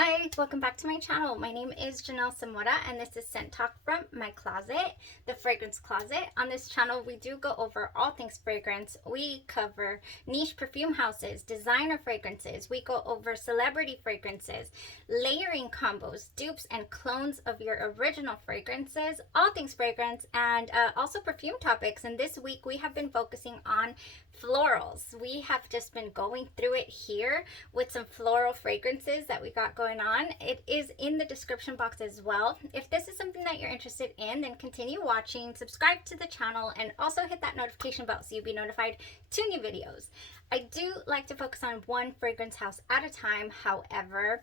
Hi, welcome back to my channel. My name is Janelle Samora and this is Scent Talk from my closet, the fragrance closet. On this channel, we do go over all things fragrance. We cover niche perfume houses, designer fragrances. We go over celebrity fragrances, layering combos, dupes, and clones of your original fragrances, all things fragrance, and also perfume topics. And this week, we have been focusing on florals. We have just been going through it here with some floral fragrances that we got going on. It is in the description box as well. If this is something that you're interested in, then continue watching, subscribe to the channel, and also hit that notification bell so you'll be notified to new videos. I do like to focus on one fragrance house at a time. However,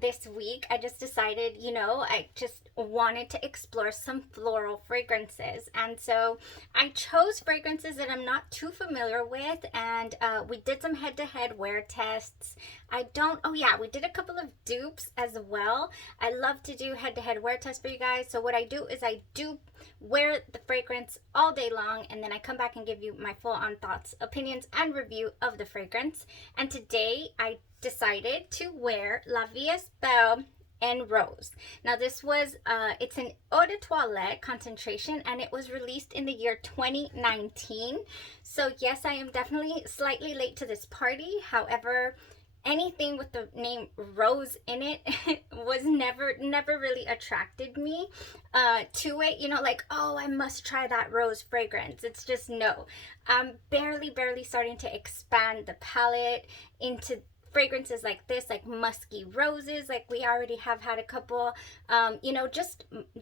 this week I just decided, I just wanted to explore some floral fragrances. And so I chose fragrances that I'm not too familiar with, and we did some head-to-head wear tests. We did a couple of dupes as well. I love to do head-to-head wear tests for you guys. So what I do is I do wear the fragrance all day long, and then I come back and give you my full-on thoughts, opinions, and review of the fragrance. And today I decided to wear La Vie Est Belle Rose. Now this was it's an eau de toilette concentration, and it was released in the year 2019. So yes, I am definitely slightly late to this party. However, anything with the name Rose in it was never really attracted me to it. Like, oh, I must try that rose fragrance. It's just no. I'm barely starting to expand the palette into fragrances like this, like musky roses. Like we already have had a couple,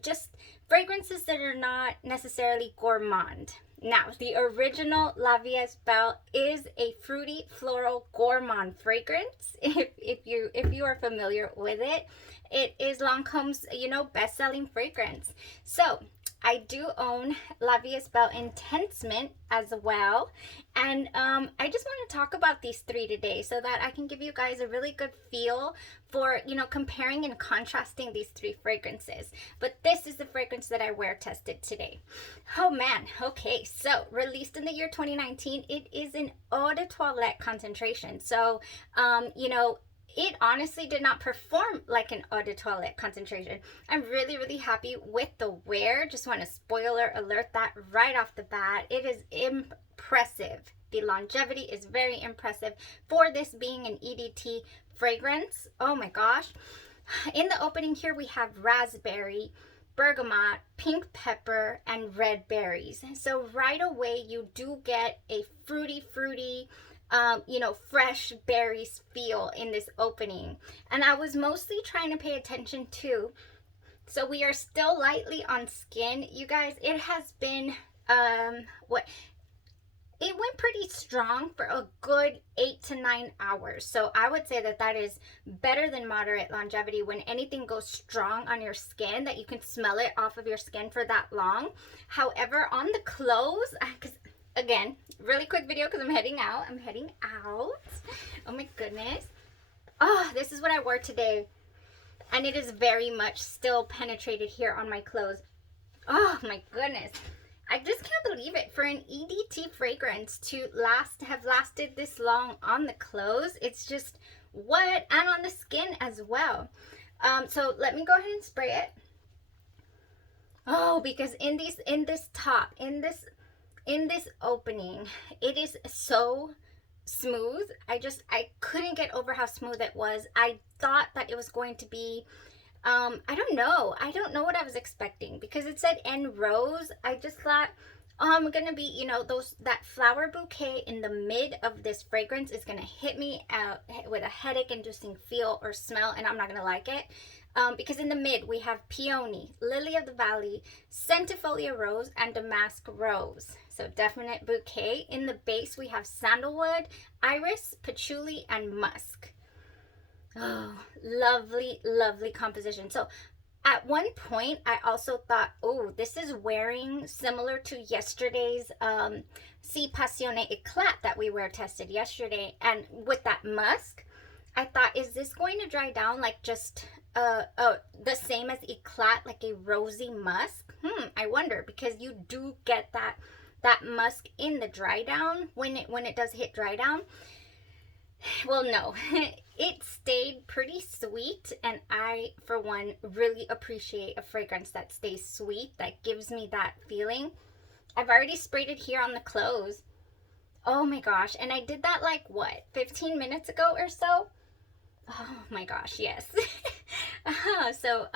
just fragrances that are not necessarily gourmand. Now, the original La Vie Est Belle is a fruity floral gourmand fragrance. If you are familiar with it, it is Lancome's best-selling fragrance. So I do own La Vie Est Belle Intensement as well, and I just want to talk about these three today so that I can give you guys a really good feel for comparing and contrasting these three fragrances. But this is the fragrance that I wear tested today. Oh man, okay, so released in the year 2019, it is an eau de toilette concentration. So it honestly did not perform like an eau de toilette concentration. I'm really happy with the wear. Just want to spoiler alert that right off the bat. It is impressive. The longevity is very impressive for this being an EDT fragrance. Oh my gosh. In the opening here, we have raspberry, bergamot, pink pepper, and red berries. So right away, you do get a fruity, fresh berries feel in this opening. And I was mostly trying to pay attention to, so we are still lightly on skin. You guys, it has been, it went pretty strong for a good 8 to 9 hours. So I would say that is better than moderate longevity when anything goes strong on your skin, that you can smell it off of your skin for that long. However, on the clothes, because again, really quick video because I'm heading out. Oh my goodness. Oh, this is what I wore today. And it is very much still penetrated here on my clothes. Oh my goodness. I just can't believe it. For an EDT fragrance to have lasted this long on the clothes, it's just what? And on the skin as well. So let me go ahead and spray it. Oh, because in this opening, it is so smooth. I couldn't get over how smooth it was. I thought that it was going to be, I don't know what I was expecting, because it said en rose. I just thought, oh, I'm gonna be, that flower bouquet in the mid of this fragrance is gonna hit me out with a headache-inducing feel or smell, and I'm not gonna like it. Because in the mid we have peony, lily of the valley, centifolia rose, and damask rose. So definite bouquet. In the base we have sandalwood, iris, patchouli, and musk. Oh, lovely composition. So at one point I also thought, oh, this is wearing similar to yesterday's Si Passione Eclat that we wear tested yesterday, and with that musk, I thought, is this going to dry down like just the same as Eclat, like a rosy musk? I wonder, because you do get that musk in the dry down when it does hit dry down. Well, no. It stayed pretty sweet, and I, for one, really appreciate a fragrance that stays sweet, that gives me that feeling. I've already sprayed it here on the clothes. Oh my gosh, and I did that like what, 15 minutes ago or so? Oh my gosh, yes. So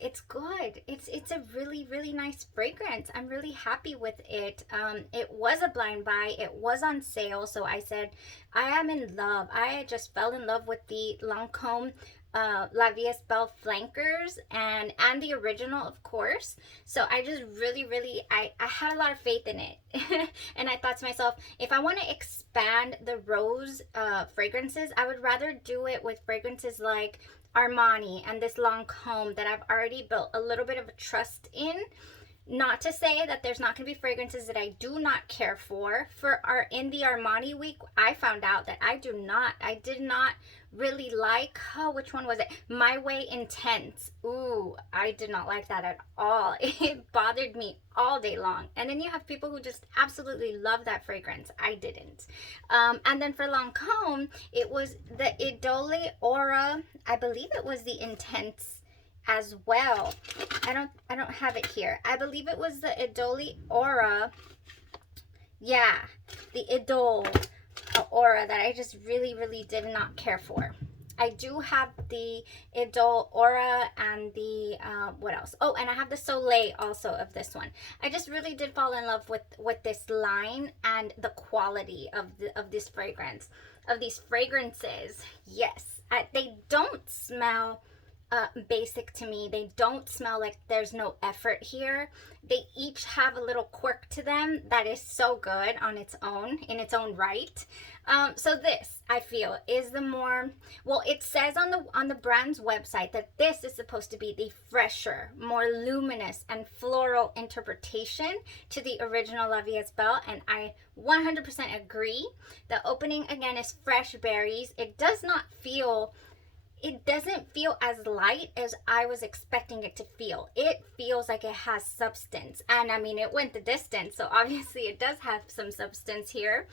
it's good. It's a really nice fragrance. I'm really happy with it. It was a blind buy. It was on sale, so I said I am in love. I just fell in love with the Lancome La Vie Est Belle flankers and the original, of course. So I just I had a lot of faith in it. And I thought to myself, if I want to expand the rose fragrances, I would rather do it with fragrances like Armani and this Lancome that I've already built a little bit of a trust in. Not to say that there's not going to be fragrances that I do not care for. In the Armani week, I found out that I did not really like, oh, which one was it? My Way Intense. Ooh, I did not like that at all. It bothered me all day long. And then you have people who just absolutely love that fragrance. I didn't. And then for Lancome, it was the Idole Aura. I believe it was the Intense as well. I don't have it here. I believe it was the Idole Aura. Yeah, the Idole Aura that I just really did not care for. I do have the Idole Aura and the what else? Oh, and I have the Soleil also of this one. I just really did fall in love with this line and the quality of this fragrance, of these fragrances. Yes, they don't smell basic to me. They don't smell like there's no effort here. They each have a little quirk to them that is so good on its own, in its own right. So this, I feel, is the more, well, it says on the brand's website that this is supposed to be the fresher, more luminous and floral interpretation to the original La Vie Est Belle, and I 100% agree. The opening again is fresh berries. It doesn't feel as light as I was expecting it to feel. It feels like it has substance. And I mean, it went the distance, so obviously it does have some substance here.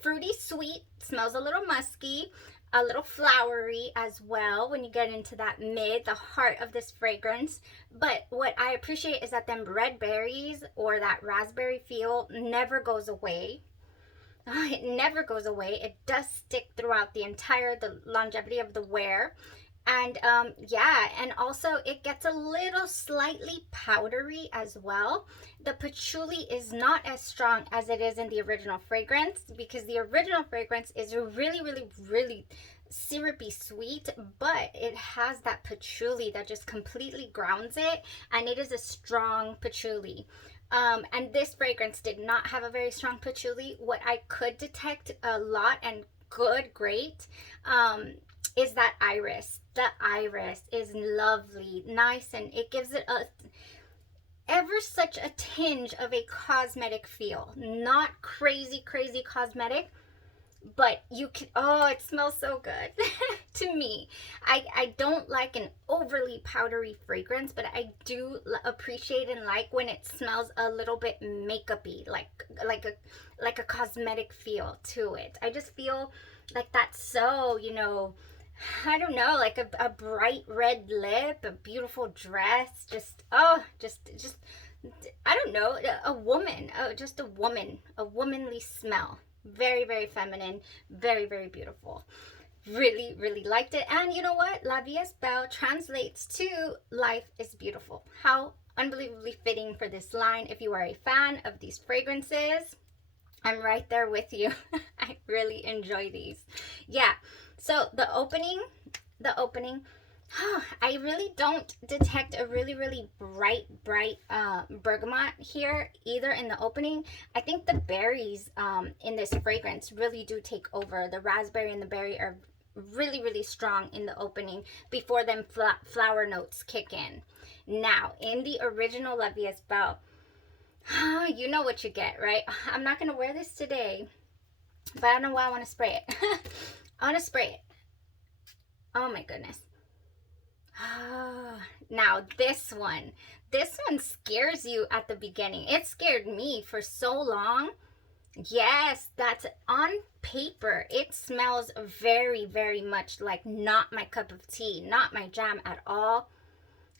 Fruity sweet, smells a little musky, a little flowery as well when you get into the heart of this fragrance. But what I appreciate is that them red berries or that raspberry feel never goes away. It never goes away. It does stick throughout the longevity of the wear. And yeah, and also it gets a little slightly powdery as well. The patchouli is not as strong as it is in the original fragrance, because the original fragrance is really syrupy sweet, but it has that patchouli that just completely grounds it, and it is a strong patchouli. And this fragrance did not have a very strong patchouli. What I could detect a lot and great, is that iris. The iris is lovely, nice, and it gives it ever such a tinge of a cosmetic feel. Not crazy cosmetic, but you can, oh, it smells so good. To me, I don't like an overly powdery fragrance, but I do appreciate and like when it smells a little bit makeupy, like a cosmetic feel to it. I just feel like that's so, I don't know, like a bright red lip, a beautiful dress, just I don't know, a woman, just a womanly smell. Very feminine, very beautiful. Really liked it. And you know what? La Vie Est Belle translates to life is beautiful. How unbelievably fitting for this line. If you are a fan of these fragrances, I'm right there with you. I really enjoy these. Yeah. So the opening, I really don't detect a really bright bergamot here either in the opening. I think the berries in this fragrance really do take over. The raspberry and the berry are really strong in the opening before them flower notes kick in. Now, in the original La Vie Est Belle, you know what you get, right? I'm not going to wear this today, but I don't know why I want to spray it. I want to spray it. Oh my goodness. Now this one scares you at the beginning. It scared me for so long. Yes, that's on paper. It smells very, very much like not my cup of tea, not my jam at all.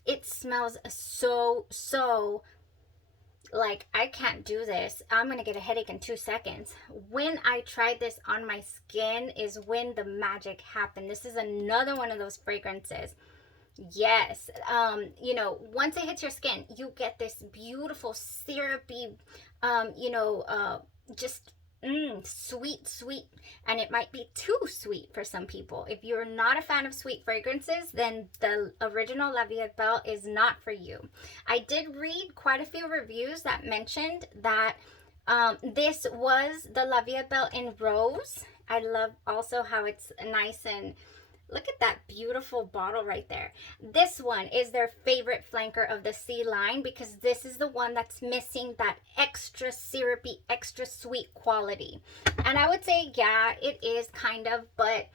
It smells so like I can't do this. I'm gonna get a headache in 2 seconds. When I tried this on my skin is when the magic happened. This is another one of those fragrances. Yes, once it hits your skin, you get this beautiful syrupy, just sweet, and it might be too sweet for some people. If you're not a fan of sweet fragrances, then the original La Vie Est Belle is not for you. I did read quite a few reviews that mentioned that this was the La Vie Est Belle in rose. I love also how it's nice and look at that beautiful bottle right there. This one is their favorite flanker of the C line because this is the one that's missing that extra syrupy, extra sweet quality. And I would say, yeah, it is kind of, but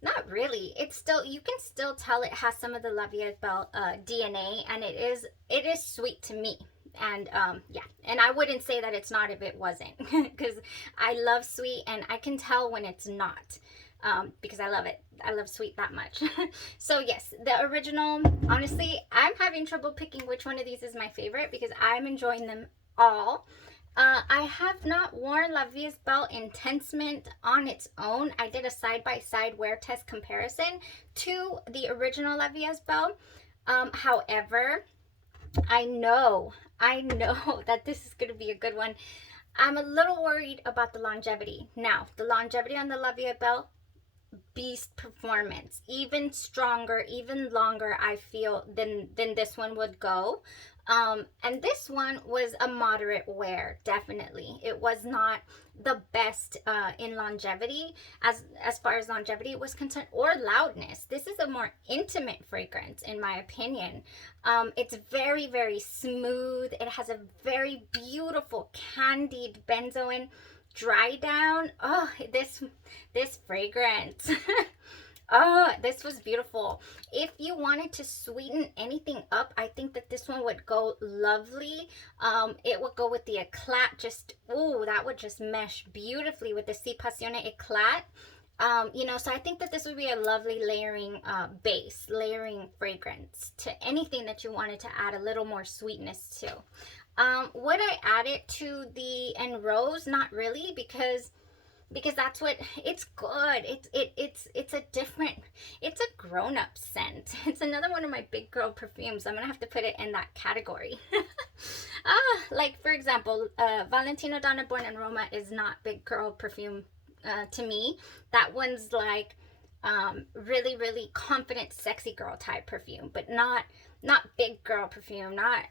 not really. It's still, you can still tell it has some of the La Vie Est Belle DNA, and it is sweet to me. And yeah, and I wouldn't say that it's not if it wasn't, because I love sweet and I can tell when it's not. Because I love it. I love sweet that much. So yes, the original, honestly, I'm having trouble picking which one of these is my favorite because I'm enjoying them all. I have not worn La Vie Est Belle Intensement on its own. I did a side-by-side wear test comparison to the original La Vie Est Belle. However, I know that this is going to be a good one. I'm a little worried about the longevity. Now, the longevity on the La Vie Est Belle, beast performance, even stronger, even longer, I feel, than this one would go. And this one was a moderate wear, definitely. It was not the best in longevity, as far as longevity was concerned, or loudness. This is a more intimate fragrance, in my opinion. It's very, very smooth. It has a very beautiful candied benzoin dry down. Oh, this fragrance. Oh, this was beautiful. If you wanted to sweeten anything up, I think that this one would go lovely. It would go with the Eclat. Just, oh, that would just mesh beautifully with the Si Passione Eclat. So I think that this would be a lovely layering base, layering fragrance to anything that you wanted to add a little more sweetness to. Would I add it to the En Rose? Not really, because that's what it's good. It's a different, it's a grown-up scent. It's another one of my big girl perfumes. I'm gonna have to put it in that category. Like for example, Valentino Donna Born in Roma is not big girl perfume to me. That one's like really, really confident, sexy girl type perfume, but not big girl perfume. Not,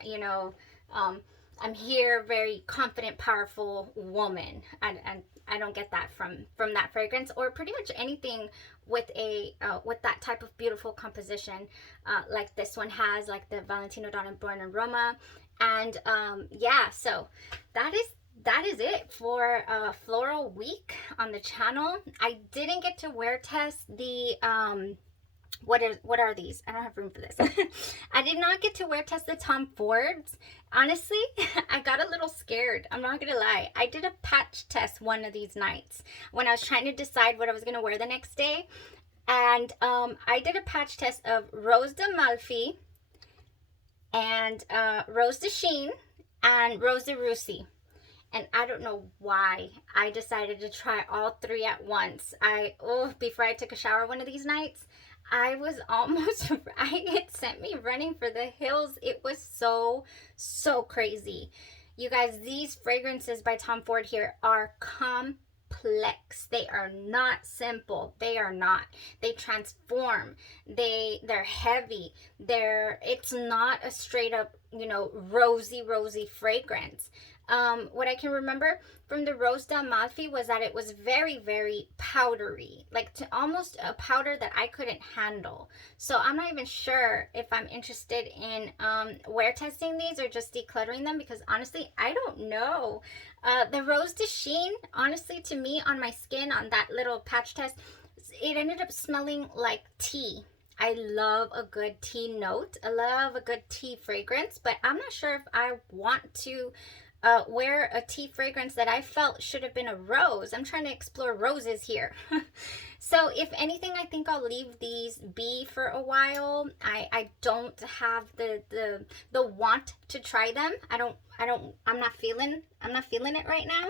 I'm here, very confident, powerful woman. And I don't get that from that fragrance, or pretty much anything with a with that type of beautiful composition like this one has, like the Valentino Donna Born in Roma. And yeah, so that is it for Floral Week on the channel. I didn't get to wear test the what are these? I don't have room for this. I did not get to wear test the Tom Fords. Honestly, I got a little scared. I'm not gonna lie. I did a patch test one of these nights when I was trying to decide what I was gonna wear the next day. And I did a patch test of Rose de Amalfi and Rose de Chine and Rose de Russie. And I don't know why I decided to try all three at once. Before I took a shower one of these nights, I was almost, it sent me running for the hills. It was so crazy. You guys, these fragrances by Tom Ford here are complex. They are not simple. They are not. They transform. They're heavy. It's not a straight up, rosy fragrance. What I can remember from the Rose d'Amalfi was that it was very, very powdery, like to almost a powder that I couldn't handle. So I'm not even sure if I'm interested in wear testing these or just decluttering them, because honestly, I don't know. The Rose de Chine, honestly, to me on my skin on that little patch test, it ended up smelling like tea. I love a good tea note. I love a good tea fragrance, but I'm not sure if I want to wear a tea fragrance that I felt should have been a rose. I'm trying to explore roses here. So if anything, I think I'll leave these be for a while. I don't have the want to try them. I'm not feeling it right now.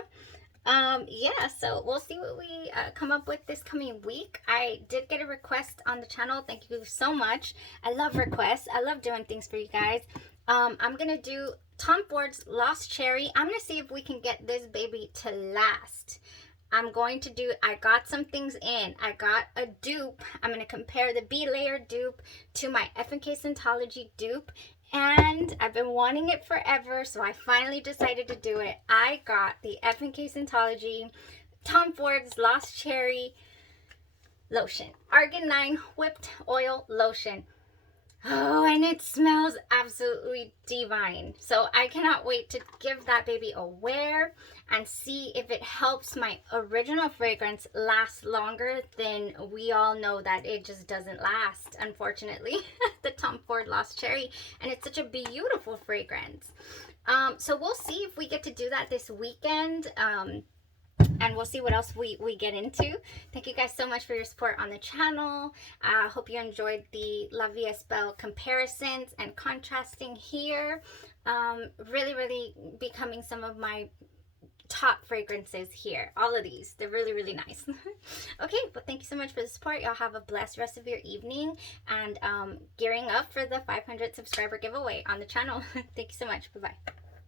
Yeah, so we'll see what we come up with this coming week. I did get a request on the channel. Thank you so much. I love requests. I love doing things for you guys. I'm gonna do Tom Ford's Lost Cherry. I'm gonna see if we can get this baby to last. I got some things in. I got a dupe. I'm going to compare the B-Layer dupe to my FNK Scentology dupe. And I've been wanting it forever, so I finally decided to do it. I got the FNK Scentology Tom Ford's Lost Cherry lotion. Arginine Whipped Oil Lotion. Oh, and it smells absolutely divine. So I cannot wait to give that baby a wear and see if it helps my original fragrance last longer than we all know that it just doesn't last, unfortunately. The Tom Ford Lost Cherry. And it's such a beautiful fragrance. So we'll see if we get to do that this weekend. And we'll see what else we get into. Thank you guys so much for your support on the channel. I hope you enjoyed the La Vie Est Belle comparisons and contrasting here. Really, really becoming some of my top fragrances here. All of these. They're really, really nice. Okay, well, thank you so much for the support. Y'all have a blessed rest of your evening. And gearing up for the 500 subscriber giveaway on the channel. Thank you so much. Bye-bye.